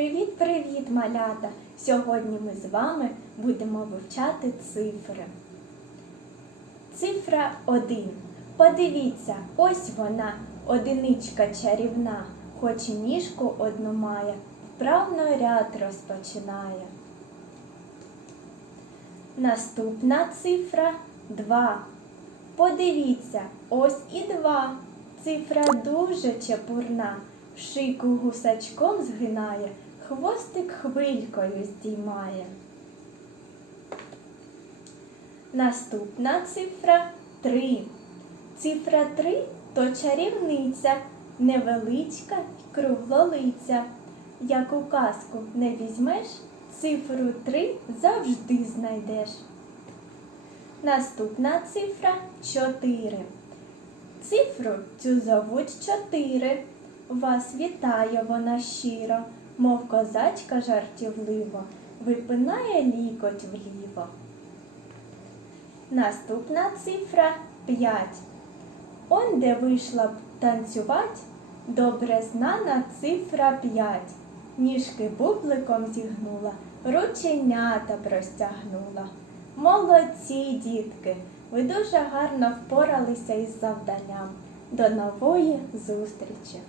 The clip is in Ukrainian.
Привіт-привіт, малята! Сьогодні ми з вами будемо вивчати цифри. Цифра 1. Подивіться, ось вона, одиничка чарівна, хоч і ніжку одну має, вправно ряд розпочинає. Наступна цифра 2. Подивіться, ось і два. Цифра дуже чепурна, шийку гусачком згинає, хвостик хвилькою здіймає. Наступна цифра 3. Цифра 3 то чарівниця, невеличка й круглолиця. Як у казку не візьмеш, цифру 3 завжди знайдеш. Наступна цифра 4. Цифру цю зовуть 4. Вас вітає вона щиро, мов козачка жартівливо, випинає лікоть вліво. Наступна цифра 5. Он де вийшла б танцювать, добре знана цифра 5. Ніжки бубликом зігнула, рученята простягнула. Молодці, дітки! Ви дуже гарно впоралися із завданням. До нової зустрічі!